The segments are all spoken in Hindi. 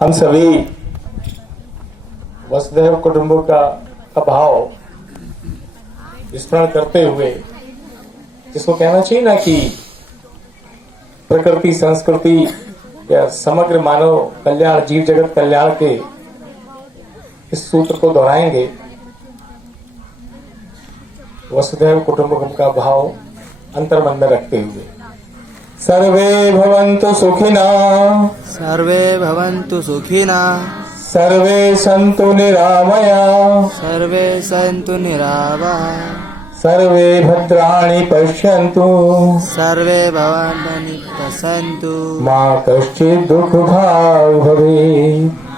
हम सभी वसुधैव कुटुंबकम का भाव विस्मरण करते हुए, जिसको कहना चाहिए ना कि प्रकृति संस्कृति या समग्र मानव कल्याण, जीव जगत कल्याण के इस सूत्र को दोहराएंगे। वसुधैव कुटुंबकम का भाव अंतर्मन में रखते हुए, सर्वे भवन्तु सुखिनः, सर्वे भवन्तु सुखिनः, सर्वे सन्तु निरामया, सर्वे सन्तु निरामया, सर्वे भद्राणि पश्यन्तु, सर्वे भवन्तु पश्यन्तु, मा कश्चित् दुःखभाग् भवेत्।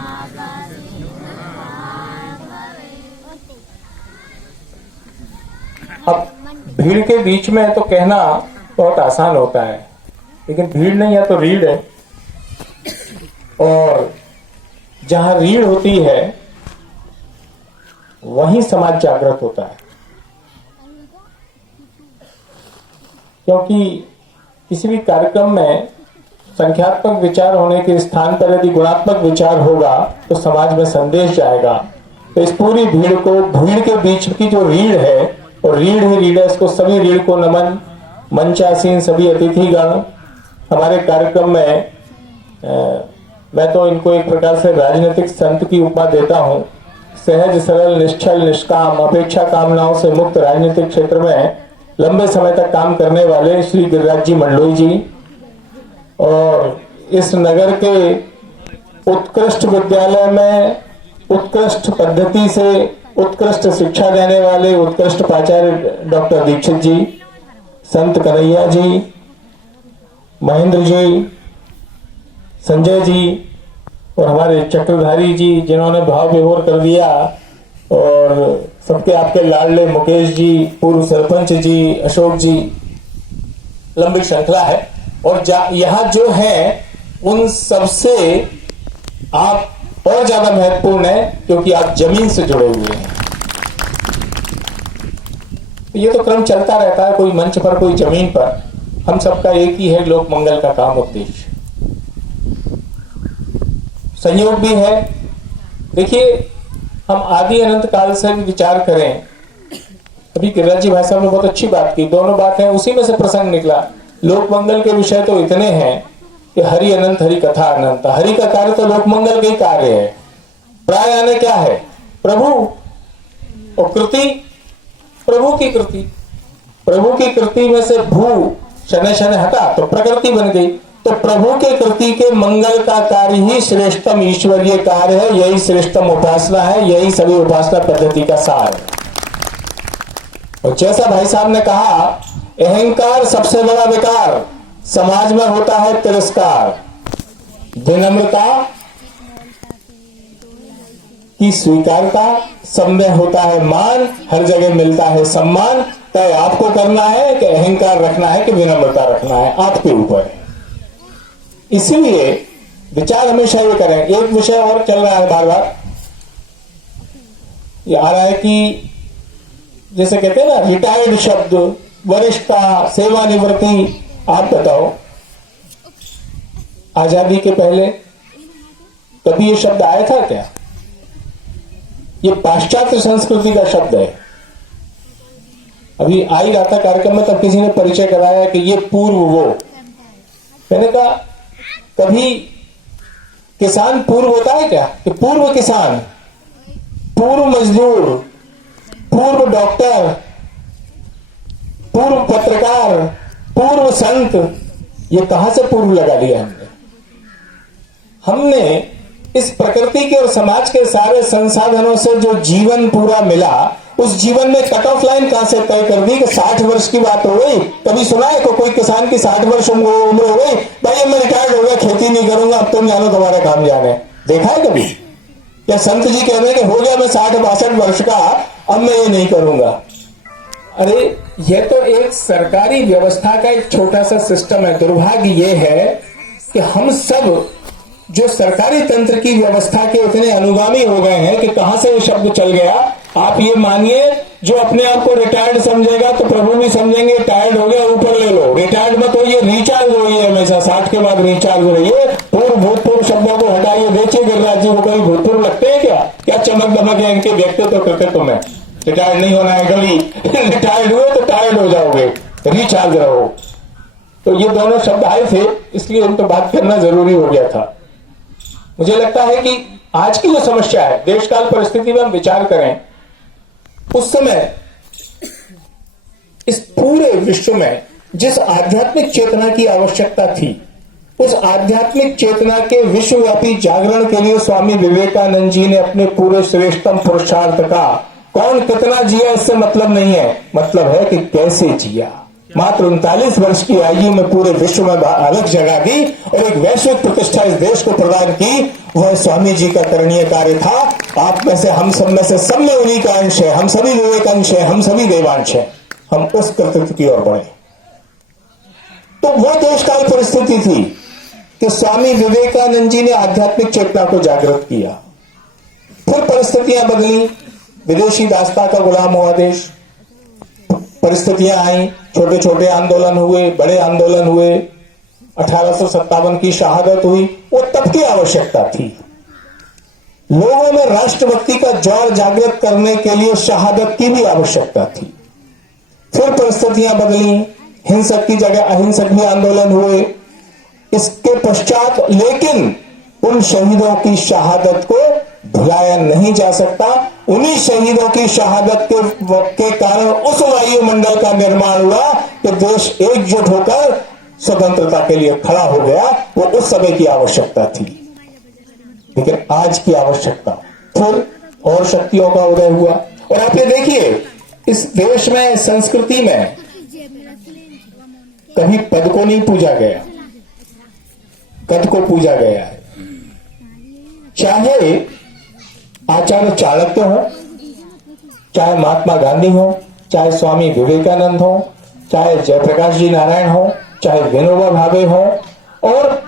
अब भीड़ के बीच में है तो कहना बहुत आसान होता है, लेकिन भीड़ नहीं है तो रीढ़ है, और जहां रीढ़ होती है वहीं समाज जागृत होता है। क्योंकि किसी भी कार्यक्रम में संख्यात्मक विचार होने के स्थान पर यदि गुणात्मक विचार होगा तो समाज में संदेश जाएगा। तो इस पूरी भीड़ को, भीड़ के बीच की जो रीढ़ है, और रीढ़ ही रीढ़ है, इसको सभी रीढ़ को नमन। मंचासीन सभी अतिथिगण, हमारे कार्यक्रम में मैं तो इनको एक प्रकार से राजनीतिक संत की उपमा देता हूँ। सहज सरल निश्चल निष्काम अपेक्षा कामनाओं से मुक्त राजनीतिक क्षेत्र में लंबे समय तक काम करने वाले श्री गिरिराज जी मंडलोई जी, और इस नगर के उत्कृष्ट विद्यालय में उत्कृष्ट पद्धति से उत्कृष्ट शिक्षा देने वाले उत्कृष्ट प्राचार्य डॉक्टर दीक्षित जी, संत कन्हैया जी, महेंद्र जी, संजय जी, और हमारे चक्रधारी जी जिन्होंने भाव विभोर कर दिया, और सबके आपके लाडले मुकेश जी, पूर्व सरपंच जी, अशोक जी, लंबी श्रृंखला है। और यहाँ जो है उन सबसे आप और ज्यादा महत्वपूर्ण है क्योंकि आप जमीन से जुड़े हुए हैं। ये तो क्रम चलता रहता है, कोई मंच पर कोई जमीन पर। हम सबका एक ही है लोक मंगल का काम उद्देश्य। संयोग भी है। देखिए, हम आदि अनंत काल से भी विचार करें, अभी गिरिराज जी भाई साहब ने बहुत अच्छी बात की, दोनों बात है उसी में से प्रसंग निकला। लोक मंगल के विषय तो इतने हैं कि हरि अनंत, हरि कथा अनंत। हरि का कार्य तो लोक मंगल का ही कार्य है। प्राय आने क्या है? प्रभु, और कृति प्रभु की कृति। प्रभु की कृति में से भू शनै शनै हटा तो प्रकृति बन गई। तो प्रभु के कृति के मंगल का कार्य ही श्रेष्ठतम ईश्वरीय कार्य है। यही श्रेष्ठतम उपासना है, यही सभी उपासना पद्धति का सार है। और जैसा भाई साहब ने कहा, अहंकार सबसे बड़ा विकार, समाज में होता है तिरस्कार। विनम्रता की स्वीकारता, सब में होता है मान, हर जगह मिलता है सम्मान। तय आपको करना है कि अहंकार रखना है कि विनम्रता रखना है, आपके ऊपर है। इसीलिए विचार हमेशा ये करें। एक विषय और चल रहा है बार बार, ये आ रहा है कि जैसे कहते हैं ना रिटायर्ड शब्द, वरिष्ठता, सेवानिवृत्ति। आप बताओ, आजादी के पहले कभी ये शब्द आया था क्या? ये पाश्चात्य संस्कृति का शब्द है। अभी आ ही रहा था कार्यक्रम में, तब किसी ने परिचय कराया कि ये पूर्व वो। मैंने कहा, कभी किसान पूर्व होता है क्या? कि पूर्व किसान, पूर्व मजदूर, पूर्व डॉक्टर, पूर्व पत्रकार, पूर्व संत, ये कहां से पूर्व लगा लिया हमने? हमने इस प्रकृति के और समाज के सारे संसाधनों से जो जीवन पूरा मिला, उस जीवन में कट ऑफ लाइन कहां से तय कर दी कि 60 वर्ष की बात हो गई। कभी सुना है कोई किसान की 60 वर्ष उम्र हो गई, भाई मैं रिटायर्ड हो गया, खेती नहीं करूंगा, अब तुम जानो तुम्हारा काम जाने? देखा है कभी? या संत जी कह रहे हैं कि हो गया मैं 60-62 वर्ष का, अब मैं ये नहीं करूंगा? अरे ये तो एक सरकारी व्यवस्था का एक छोटा सा सिस्टम है। दुर्भाग्य ये है कि हम सब जो सरकारी तंत्र की व्यवस्था के इतने अनुगामी हो गए हैं कि कहां से ये शब्द चल गया। आप ये मानिए जो अपने आप को रिटायर्ड समझेगा तो प्रभु भी समझेंगे टायर्ड हो गया, ऊपर ले लो। रिटायर्ड मत होइए, रिचार्ज होइए हमेशा। 60 के बाद रिचार्ज रहिए। पूर्व भूतपूर्व शब्दों को हटाइए। देखिए गिरिराज जी को कभी भूतपूर्व लगते हैं क्या चमक दमक है इनके व्यक्तित्व कृतित्व में। रिटायर्ड नहीं होना है कभी। रिटायर्ड हुए तो टायर्ड हो जाओगे, रिचार्ज रहो। तो ये दोनों शब्द आए थे, इसलिए उन पर बात करना जरूरी हो गया था। मुझे लगता है कि आज की जो समस्या है, देश काल परिस्थिति में हम विचार करें, उस समय इस पूरे विश्व में जिस आध्यात्मिक चेतना की आवश्यकता थी, उस आध्यात्मिक चेतना के विश्वव्यापी जागरण के लिए स्वामी विवेकानंद जी ने अपने पूरे श्रेष्ठतम पुरुषार्थ का, कौन कितना जिया इससे मतलब नहीं है, मतलब है कि कैसे जिया। मात्र 39 वर्ष की आयु में पूरे विश्व में अलग जगह दी और एक वैश्विक प्रतिष्ठा इस देश को प्रदान की। वह स्वामी जी का करणीय कार्य था। आप में से, हम सब में से, सब में उन्हीं का अंश है। हम सभी विवेकांश है, हम सभी देवांश है। हम उस कृतित्व की ओर बढ़े। तो वो देश काल परिस्थिति थी कि स्वामी विवेकानंद जी ने आध्यात्मिक चेतना को जागृत किया। फिर परिस्थितियां बदली, विदेशी दासता का गुलाम हुआ देश, परिस्थितियां आई, छोटे छोटे आंदोलन हुए, बड़े आंदोलन हुए, 1857 की शहादत हुई। वो तब की आवश्यकता थी। लोगों में राष्ट्रभक्ति का ज्वार जागृत करने के लिए शहादत की भी आवश्यकता थी। फिर परिस्थितियां बदली, हिंसक की जगह अहिंसक भी आंदोलन हुए। इसके पश्चात लेकिन उन शहीदों की शहादत को भुलाया नहीं जा सकता। उन्हीं शहीदों की शहादत के कारण उस वायुमंडल का निर्माण हुआ कि देश एकजुट होकर स्वतंत्रता के लिए खड़ा हो गया। वो उस समय की आवश्यकता थी। लेकिन आज की आवश्यकता, फिर और शक्तियों का उदय हुआ। और आप ये देखिए, इस देश में, संस्कृति में कभी पद को नहीं पूजा गया, कद को पूजा गया है। चाहे आचार्य चाणक्य हो, चाहे महात्मा गांधी हो, चाहे स्वामी विवेकानंद हो, चाहे जयप्रकाश जी नारायण हो, चाहे विनोबा भावे हो, और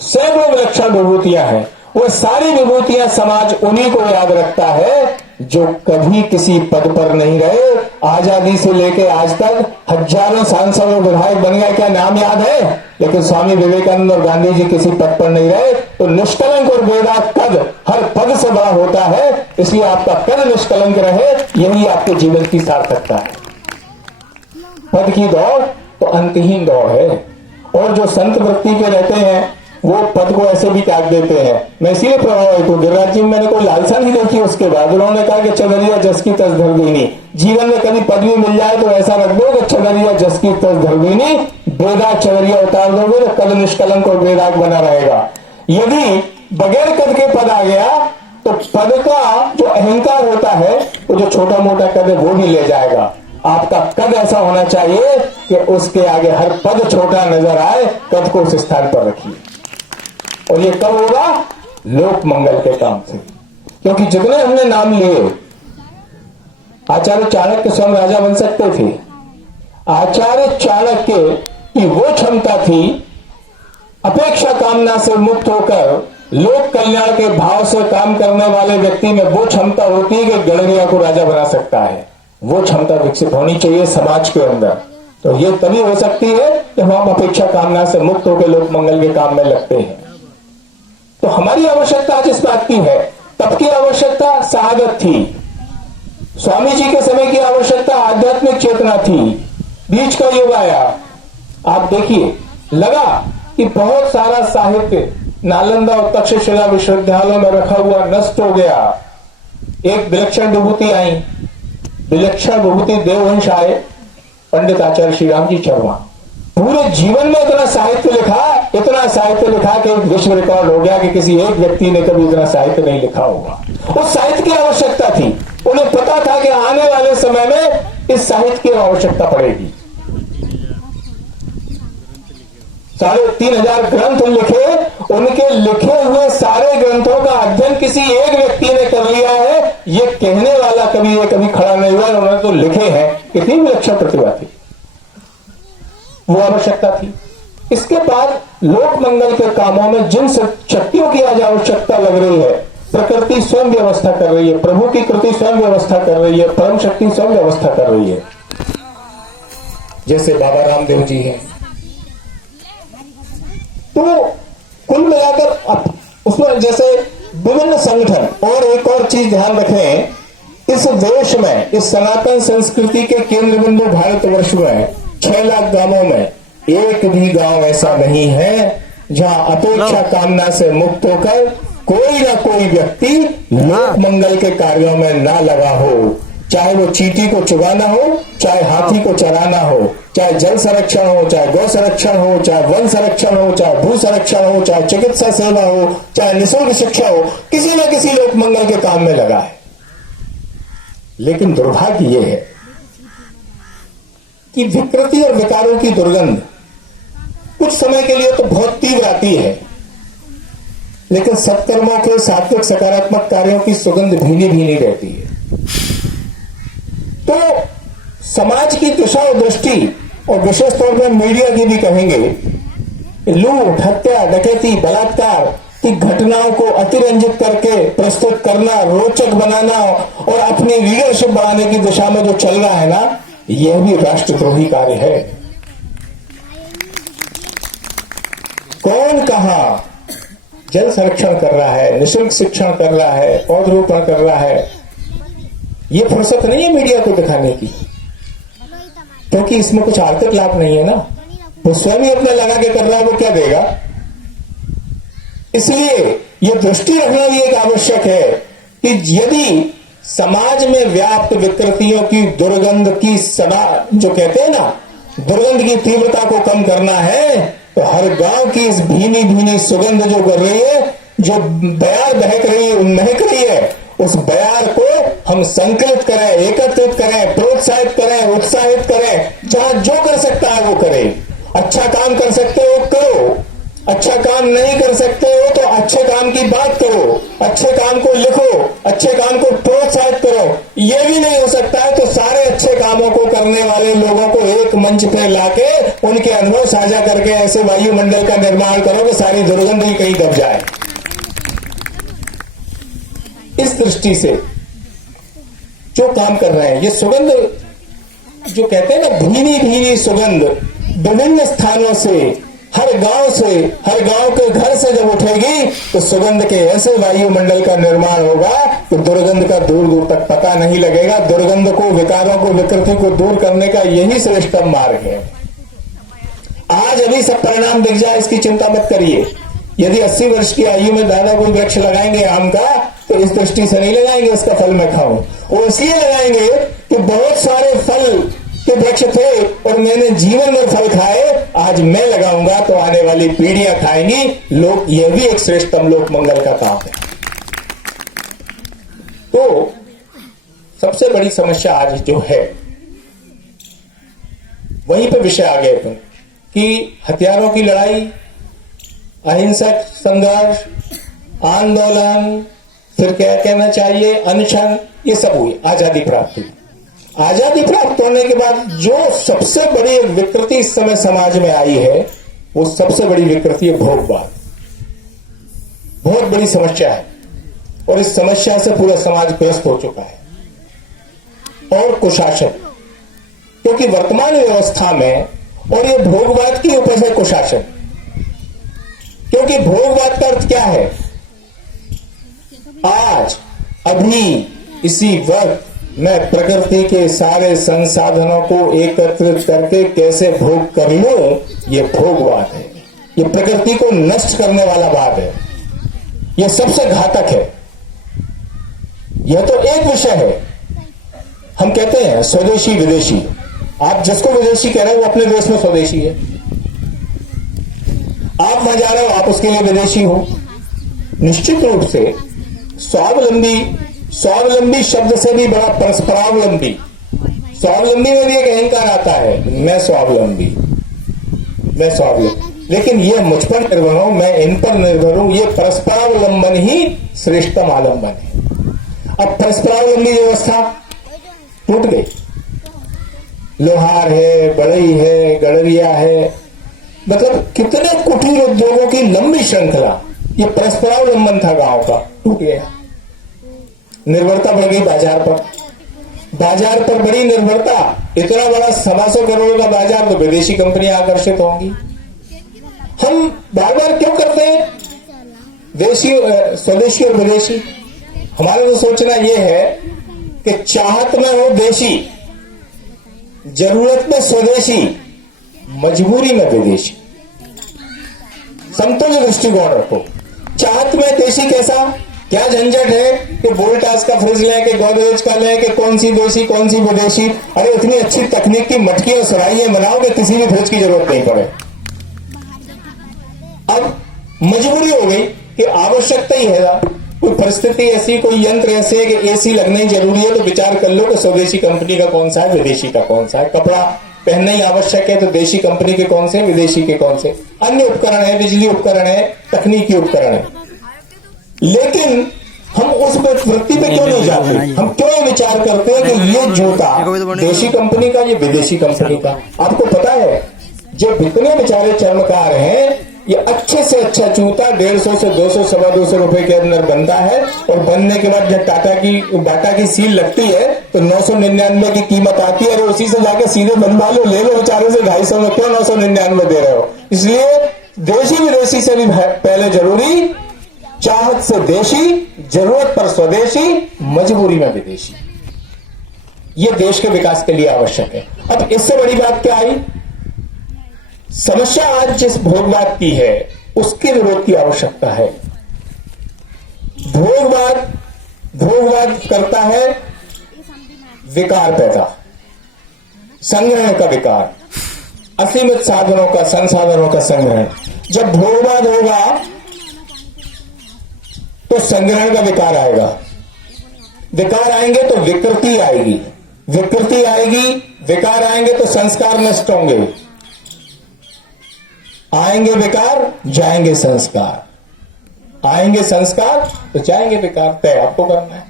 सैकड़ों विलक्षण विभूतियां हैं। वो सारी विभूतियां समाज उन्हीं को याद रखता है जो कभी किसी पद पर नहीं रहे। आजादी से लेकर आज तक हजारों सांसद और विधायक बन गए, क्या नाम याद है? लेकिन स्वामी विवेकानंद और गांधी जी किसी पद पर नहीं रहे। तो निष्कलंक और बेदाग कद हर पद से बड़ा होता है। इसलिए आपका कद निष्कलंक रहे, यही आपके जीवन की सार्थकता है। पद की दौड़ तो अंतहीन दौड़ है। और जो संत वृत्ति के रहते हैं वो पद को ऐसे भी त्याग देते हैं। मैं इसीलिए प्रभावित हूं। गिरिराज जी में मैंने कोई लालसा नहीं देखी। उसके बाद उन्होंने कहा कि चदरिया जस की तस धरदीनी, जीवन में कभी पदवी मिल जाए तो ऐसा रख दो कि चदरिया जस की तस धरदीनी, बेदाग चदरिया उतार दोगे तो कद निष्कलंक और बेदाग बना रहेगा। यदि बगैर कद के पद आ गया तो पद का जो अहंकार होता है, वो जो छोटा मोटा कद है वो भी ले जाएगा। आपका कद ऐसा होना चाहिए कि उसके आगे हर पद छोटा नजर आए। कद को उस स्थान पर रखिए। और ये कब होगा? लोक मंगल के काम से। क्योंकि जितने हमने नाम लिए, आचार्य चाणक्य स्वयं राजा बन सकते थे। आचार्य चाणक्य की वो क्षमता थी, अपेक्षा कामना से मुक्त होकर लोक कल्याण के भाव से काम करने वाले व्यक्ति में वो क्षमता होती है कि गणरिया को राजा बना सकता है। वो क्षमता विकसित होनी चाहिए समाज के अंदर। तो ये तभी हो सकती है जब हम अपेक्षा कामना से मुक्त होकर लोक मंगल के काम में लगते हैं। तो हमारी आवश्यकता आज इस बात की है। तब की आवश्यकता शहादत थी। स्वामी जी के समय की आवश्यकता आध्यात्मिक चेतना थी। बीच का युग आया। आप देखिए, लगा कि बहुत सारा साहित्य नालंदा और तक्षशिला विश्वविद्यालयों में रखा हुआ नष्ट हो गया। एक विलक्षण विभूति आई, विलक्षण विभूति देववंश आए, पंडित आचार्य श्री राम जी शर्मा। पूरे जीवन में इतना साहित्य लिखा कि विश्व रिकॉर्ड हो गया कि किसी एक व्यक्ति ने कभी इतना साहित्य नहीं लिखा होगा। उस साहित्य की आवश्यकता थी। उन्हें पता था कि आने वाले समय में इस साहित्य की आवश्यकता पड़ेगी। 3,500 ग्रंथ लिखे। उनके लिखे हुए सारे ग्रंथों का अध्ययन किसी एक व्यक्ति ने कर लिया है, ये कहने वाला कभी खड़ा नहीं हुआ। उन्होंने तो लिखे हैं। कितनी विलक्षण प्रतिभा थी। वो आवश्यकता थी। इसके बाद लोक मंगल के कामों में जिन शक्तियों की आज आवश्यकता लग रही है, प्रकृति स्वयं व्यवस्था कर रही है, प्रभु की कृति स्वयं व्यवस्था कर रही है, परम शक्ति स्वयं व्यवस्था कर रही है। जैसे बाबा रामदेव जी हैं, तो कुल मिलाकर अब उसमें जैसे विभिन्न संगठन। और एक और चीज ध्यान रखें, इस देश में, इस सनातन संस्कृति के केंद्र बिंदु भारतवर्ष में 6 लाख गांवों में एक भी गांव ऐसा नहीं है जहां अपेक्षा कामना से मुक्त होकर कोई ना कोई व्यक्ति लोक मंगल के कार्यों में ना लगा हो। चाहे वो चींटी को चुगाना हो, चाहे हाथी को चराना हो, चाहे जल संरक्षण हो, चाहे गौ संरक्षण हो, चाहे वन संरक्षण हो, चाहे भू संरक्षण हो, चाहे चिकित्सा सेवा हो, चाहे निःशुल्क शिक्षा हो, किसी न किसी लोक मंगल के काम में लगा है। लेकिन दुर्भाग्य यह है कि विकृति और विकारों की दुर्गंध कुछ समय के लिए तो बहुत तीव्र आती है, लेकिन सत्कर्मों के सात्विक सकारात्मक कार्यों की सुगंध भीनी भीनी रहती है। तो समाज की दिशा और दृष्टि, और विशेष तौर पर मीडिया की भी कहेंगे, लूट, हत्या, डकैती, बलात्कार की घटनाओं को अतिरंजित करके प्रस्तुत करना, रोचक बनाना और अपनी लीडरशिप बढ़ाने की दिशा में जो चल रहा है ना, यह भी राष्ट्रद्रोही कार्य है। कौन कहां जल संरक्षण कर रहा है, निःशुल्क शिक्षण कर रहा है, पौधरोपण कर रहा है, यह फुर्सत नहीं है मीडिया को दिखाने की, क्योंकि इसमें कुछ आर्थिक लाभ नहीं है ना। वो स्वयं ही अपना लगा के कर रहा है, वो क्या देगा। इसलिए यह दृष्टि रखना भी एक आवश्यक है कि यदि समाज में व्याप्त विकृतियों की दुर्गंध की सदा, जो कहते हैं ना, दुर्गंध की तीव्रता को कम करना है, तो हर गांव की इस भीनी भीनी सुगंध जो कर रही है, जो बयार बहक रही है, महक रही है, उस बयार को हम संकलित करें, एकत्रित करें, प्रोत्साहित करें, उत्साहित करें। जहां जो कर सकता है वो करे। अच्छा काम कर सकते हो करो, अच्छा काम नहीं कर सकते हो तो अच्छे काम की बात करो, अच्छे काम को लिखो, अच्छे काम को प्रोत्साहित करो। यह भी नहीं हो सकता है तो सारे अच्छे कामों को करने वाले लोगों को एक मंच पे लाके उनके अनुभव साझा करके ऐसे वायुमंडल का निर्माण करो कि सारी दुर्गंध ही कहीं दब जाए। इस दृष्टि से जो काम कर रहे हैं, ये सुगंध जो कहते हैं ना, भीनी भीनी सुगंध विभिन्न स्थानों से, हर गांव के घर से जब उठेगी तो सुगंध के ऐसे वायुमंडल का निर्माण होगा कि दुर्गंध का दूर दूर तक पता नहीं लगेगा। दुर्गंध को, विकारों को, विकृति को दूर करने का यही श्रेष्ठतम मार्ग है। आज अभी सब परिणाम दिख जाए इसकी चिंता मत करिए। यदि 80 वर्ष की आयु में दादा कोई वृक्ष लगाएंगे आम का, तो इस दृष्टि से नहीं लगाएंगे इसका फल मैं खाऊं, वो इसलिए लगाएंगे कि बहुत सारे फल के वृक्ष थे और मैंने जीवन में फल खाए, आज मैं लगाऊंगा तो आने वाली पीढ़ियां खाएंगी। लोग, यह भी एक श्रेष्ठतम लोक मंगल का काम है। तो सबसे बड़ी समस्या आज जो है, वहीं पे विषय आ गए थे कि हथियारों की लड़ाई, अहिंसक संघर्ष, आंदोलन, फिर क्या कहना चाहिए, अनशन, ये सब हुई, आजादी प्राप्त हुई। आजादी प्राप्त होने के बाद जो सबसे बड़ी विकृति इस समय समाज में आई है, वो सबसे बड़ी विकृति है भोगवाद। बहुत बड़ी समस्या है और इस समस्या से पूरा समाज ग्रस्त हो चुका है। और कुशासन, क्योंकि वर्तमान व्यवस्था में, और ये भोगवाद की उपज है कुशासन, क्योंकि भोगवाद का अर्थ क्या है, आज अभी इसी वक्त मैं प्रकृति के सारे संसाधनों को एकत्रित करके कैसे भोग कर लूं, ये भोगवाद है। ये प्रकृति को नष्ट करने वाला बात है, ये सबसे घातक है। यह तो एक विषय है। हम कहते हैं स्वदेशी विदेशी, आप जिसको विदेशी कह रहे हो वो अपने देश में स्वदेशी है। आप वहां जा रहे हो, आप उसके लिए विदेशी हो। निश्चित रूप से स्वावलंबी शब्द से भी बड़ा परस्परावलंबी, स्वावलंबी में भी एक अहंकार आता है, मैं स्वावलंबी, लेकिन ये मुझ पर निर्भर हूं, मैं इन पर निर्भर हूं, ये परस्परावलंबन ही श्रेष्ठतम आलंबन है। अब परस्परावलंबी व्यवस्था टूट गई। लोहार है, बढ़ई है, गड़रिया है, मतलब कितने कुटीर उद्योगों की लंबी श्रृंखला, ये परस्परावलंबन था गांव का, टूट गया। निर्भरता बढ़ गई बाजार पर बड़ी निर्भरता। इतना बड़ा 125 करोड़ का बाजार, तो विदेशी कंपनियां आकर्षित होंगी। हम बार बार क्यों करते हैं देशी स्वदेशी और विदेशी? हमारा तो सोचना यह है कि चाहत में हो देशी, जरूरत में स्वदेशी, मजबूरी में विदेशी। समतुल्य दृष्टिकोण रखो। चाहत में देशी कैसा, क्या झंझट है कि वोल्टास का फ्रिज लें कि गोदरेज का लें कि कौन सी देशी कौन सी विदेशी। अरे इतनी अच्छी तकनीक की मटकी और सुराहियां बनाओ कि किसी भी फ्रिज की जरूरत नहीं पड़े। अब मजबूरी हो गई कि आवश्यकता ही है ना, कोई परिस्थिति ऐसी, कोई यंत्र ऐसे है कि एसी लगना ही जरूरी है, तो विचार कर लो कि स्वदेशी कंपनी का कौन सा है, विदेशी का कौन सा है। कपड़ा पहनना ही आवश्यक है, तो देशी कंपनी के कौन से, विदेशी के कौन से। अन्य उपकरण है, बिजली उपकरण है, तकनीकी उपकरण है। लेकिन हम उस वृत्ति पे क्यों नहीं जाते? हम क्यों विचार करते हैं कि ये जूता देशी कंपनी का, ये विदेशी कंपनी का? आपको पता है जो इतने बेचारे चर्मकार हैं, ये अच्छे से अच्छा जूता 150 से 200 सवा 200 रुपए के अंदर बनता है, और बनने के बाद जब बाटा की सील लगती है तो 999 की कीमत आती है। और उसी से जाके सीधे बनवा लो, ले लो बेचारे से 250 में, क्यों 999 दे रहे हो? इसलिए देशी विदेशी से भी पहले जरूरी, चाहत से देशी, जरूरत पर स्वदेशी, मजबूरी में विदेशी। ये देश के विकास के लिए आवश्यक है। अब इससे बड़ी बात क्या आई? समस्या आज जिस भोगवाद की है उसके विरोध की आवश्यकता है। भोगवाद करता है विकार पैदा, संग्रहण का विकार, असीमित साधनों का, संसाधनों का संग्रहण। जब भोगवाद होगा तो संग्रहण का विकार आएगा, विकार आएंगे तो विकृति आएगी, विकृति आएगी, विकार आएंगे तो संस्कार नष्ट होंगे, आएंगे विकार जाएंगे संस्कार, आएंगे संस्कार तो जाएंगे विकार। तय आपको करना है।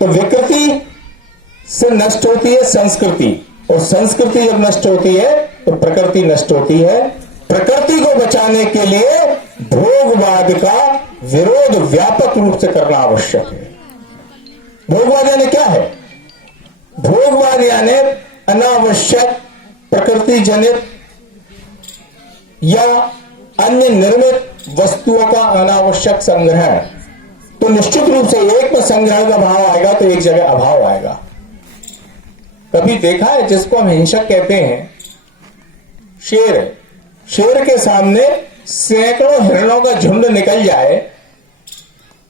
तो विकृति से नष्ट होती है संस्कृति, और संस्कृति जब नष्ट होती है तो प्रकृति नष्ट होती है। प्रकृति को बचाने के लिए भोगवाद का विरोध व्यापक रूप से करना आवश्यक है। भोगवाद यानी क्या है? भोगवाद यानी अनावश्यक प्रकृति जनित या अन्य निर्मित वस्तुओं का अनावश्यक संग्रहण। तो निश्चित रूप से एक में संग्रहण का भाव आएगा तो एक जगह अभाव आएगा। कभी देखा है जिसको हम हिंसक कहते हैं, शेर के सामने सैकड़ों हिरणों का झुंड निकल जाए,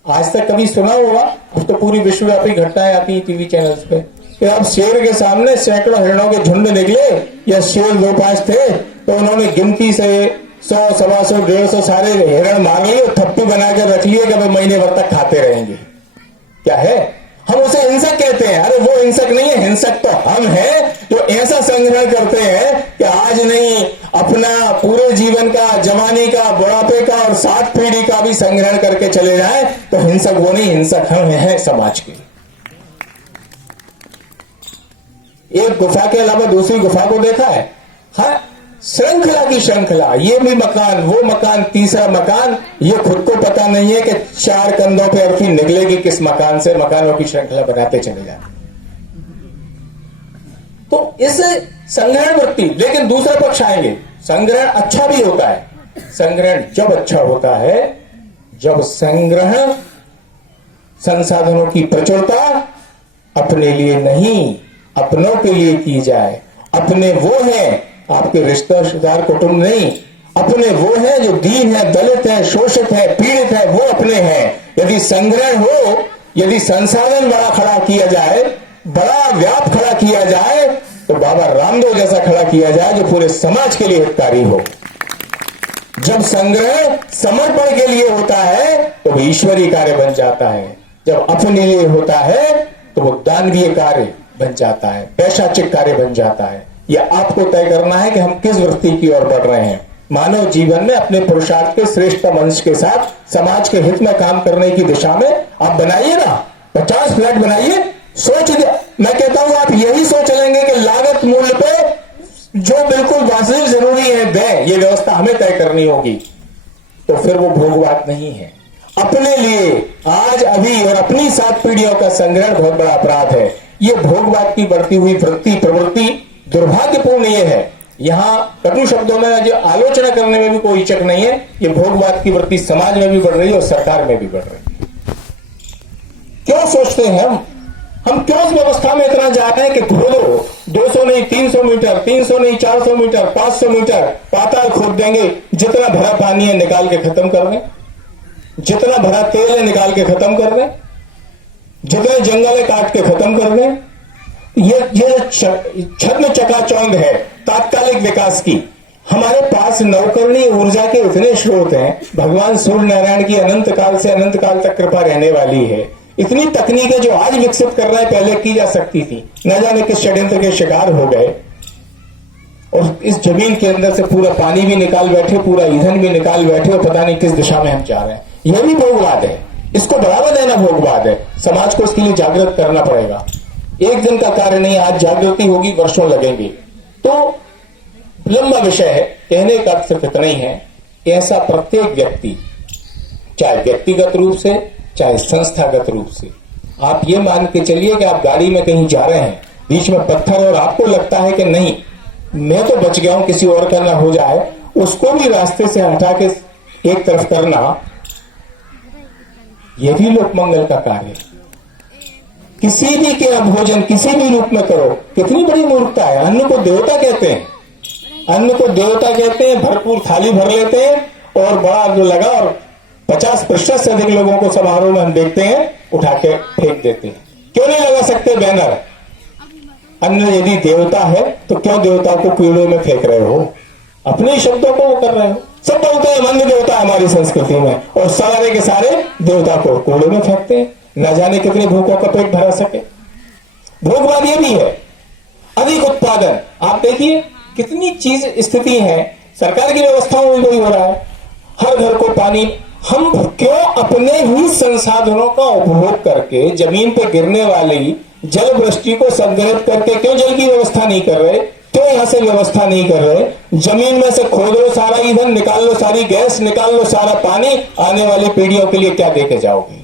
आज तक कभी सुना होगा? अब तो पूरी विश्वव्यापी घटनाएं आती है टीवी चैनल्स पे कि अब शेर के सामने सैकड़ों हिरणों के झुंड निकले, या शेर 2-5 थे तो उन्होंने गिनती से 100, 125, 150 सारे हिरण मार लिए और थप्पी बना कर रख लिए कि महीने भर तक खाते रहेंगे। क्या है? हम उसे हिंसक कहते हैं। अरे वो हिंसक नहीं है, हिंसक तो हम हैं जो ऐसा संग्रहण करते हैं कि आज नहीं, अपना पूरे जीवन का, जवानी का, बुढ़ापे का और 7 पीढ़ी का भी संग्रहण करके चले जाएं। तो हिंसक वो नहीं, हिंसक हम हैं समाज के। एक गुफा के अलावा दूसरी गुफा को देखा है? हाँ, श्रृंखला की श्रृंखला, ये भी मकान, वो मकान, तीसरा मकान, ये खुद को पता नहीं है कि 4 कंधों पे अर्थी निकलेगी किस मकान से। मकानों की श्रृंखला बनाते चले जाए। तो इस संग्रहण वृत्ति, लेकिन दूसरा पक्ष आएंगे, संग्रहण अच्छा भी होता है। संग्रहण जब अच्छा होता है जब संग्रहण संसाधनों की प्रचुरता अपने लिए नहीं, अपनों के लिए की जाए। अपने वो हैं, आपके रिश्तेदार कुटुंब नहीं, अपने वो हैं जो दीन है, दलित है, शोषित है, पीड़ित है, वो अपने हैं। यदि संग्रहण हो, यदि संसाधन बड़ा खड़ा किया जाए, बड़ा व्याप खड़ा किया जाए, तो बाबा रामदेव जैसा खड़ा किया जाए जो पूरे समाज के लिए हितकारी हो। जब संग्रह समर्पण के लिए होता है तो वो ईश्वरीय कार्य बन जाता है। जब अपने लिए होता है तो वो दानवीय कार्य बन जाता है, पैशाचिक कार्य बन जाता है। यह आपको तय करना है कि हम किस वृत्ति की ओर बढ़ रहे हैं। मानव जीवन में अपने पुरुषार्थ के श्रेष्ठ अंश के साथ समाज के हित में काम करने की दिशा में आप बनाइए ना, 50 फ्लैट बनाइए। सोच, मैं कहता हूं आप यही सोच लेंगे कि लागत मूल्य पे जो बिल्कुल वाजिब जरूरी है दें, ये व्यवस्था हमें तय करनी होगी, तो फिर वो भोगवाद नहीं है। अपने लिए आज अभी और अपनी 7 पीढ़ियों का संग्रहण बहुत बड़ा अपराध है। ये भोगवाद की बढ़ती हुई प्रवृत्ति दुर्भाग्यपूर्ण ये है। यहां कटु शब्दों में जो आलोचना करने में भी कोई हिचक नहीं है। ये भोगवाद की वृत्ति समाज में भी बढ़ रही है और सरकार में भी बढ़ रही है। क्यों सोचते हैं हम क्यों इस व्यवस्था में इतना जा रहे हैं कि खोदो 200 नहीं 300 मीटर, 300 नहीं 400 मीटर, 500 मीटर पाताल खोद देंगे, जितना भरा पानी है निकाल के खत्म कर दें, जितना भरा तेल है निकाल के खत्म कर दें, जितने जंगल है काट के खत्म कर दें। ये छद्म चकाचौंध है तात्कालिक विकास की। हमारे पास नौकरणी ऊर्जा के इतने स्रोत हैं। भगवान सूर्य नारायण की अनंत काल से अनंत काल तक कृपा रहने वाली है। इतनी तकनीकें जो आज विकसित कर रहे हैं पहले की जा सकती थी। न जाने किस षड्यंत्र के शिकार हो गए और इस जमीन के अंदर से पूरा पानी भी निकाल बैठे, पूरा ईंधन भी निकाल बैठे और पता नहीं किस दिशा में हम जा रहे हैं। यह भी भोगवाद है, इसको बढ़ावा देना भोगवाद है। समाज को इसके लिए जागृत करना पड़ेगा। एक दिन का कार्य नहीं, आज जागृति होगी, वर्षों लगेंगे। तो लंबा विषय है, कहने का अर्थ सिर्फ इतना ही है कि ऐसा प्रत्येक व्यक्ति, चाहे व्यक्तिगत रूप से चाहे संस्थागत रूप से, आप ये मान के चलिए कि आप गाड़ी में कहीं जा रहे हैं, बीच में पत्थर और आपको लगता है कि नहीं मैं तो बच गया हूं, किसी और का ना हो जाए, उसको भी रास्ते से हटा के एक तरफ करना, यह भी लोक मंगल का कार्य है। किसी भी के भोजन किसी भी रूप में करो, कितनी बड़ी मूर्खता है। अन्न को देवता कहते हैं, अन्न को देवता कहते हैं। भरपूर थाली भर लेते हैं और बड़ा जो लगा और 50% से अधिक लोगों को समारोह में हम देखते हैं उठा के फेंक देते हैं। क्यों नहीं लगा सकते बैनर? अन्न यदि देवता है तो क्यों देवता को कीड़ों में फेंक रहे हो? अपने शब्दों को वो कर रहे हो। सब बोलते हैं अन्न देवता हमारी संस्कृति में, और सारे के सारे देवता को कूड़े में फेंकते हैं। न जाने कितने भूखों का पेट भरा सके। भोगवाद ये भी है, अधिक उत्पादन। आप देखिए कितनी चीज स्थिति है, सरकार की व्यवस्थाओं में वही हो रहा है। हर घर को पानी। हम क्यों अपने ही संसाधनों का उपभोग करके जमीन पे गिरने वाली जल वृष्टि को संग्रहित करके क्यों जल की व्यवस्था नहीं कर रहे? क्यों यहां से व्यवस्था नहीं कर रहे? जमीन में से खोद लो सारा ईंधन, निकाल लो सारी गैस, निकाल लो सारा पानी, आने वाली पीढ़ियों के लिए क्या देके जाओगे?